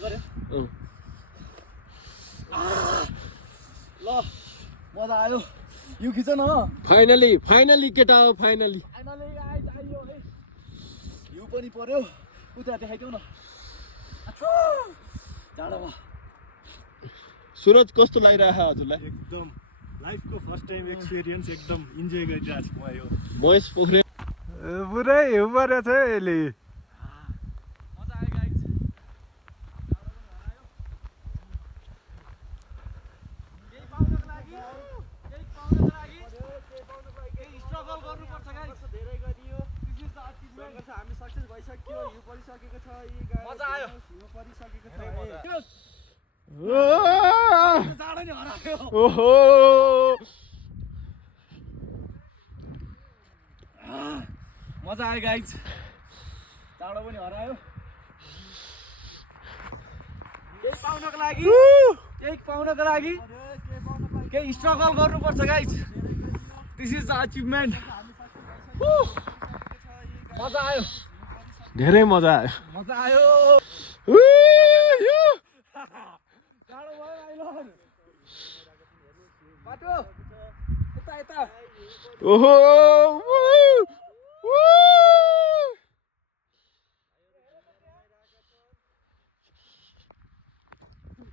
ल मजा आयो यो खिच न फाइनली केटा हो फाइनली यो पनि पर्यो उता देखाइदेऊ न जाडोमा सुरज कस्तो लागिरहेको हजुरलाई एकदम लाइफको फर्स्ट टाइम एक्सपिरियन्स एकदम इन्जोय गरिरहेको छु म यो महेश पोखरेल पुरै हिउँ परेको छ अहिले मजा आयो गाइस केही पाउनको लागि केही स्ट्रगल गर्नुपर्छ गाइस धेरै गरियो दिस इज द अचिभमेन्ट हामी सक्सेस भइसक्यो हिउँ परिसकेको छ मजा आयो हिउँ परिसकेको छ जाडो नि हरायो ओहो मजा आयो गाइस जाडो पनि हरायो केही पाउनको लागि केही स्ट्रगल गर्नुपर्छ guys this is the achievement मजा आयो धेरै मजा आयो जाडो भयो आइलन बाटो यता ओहो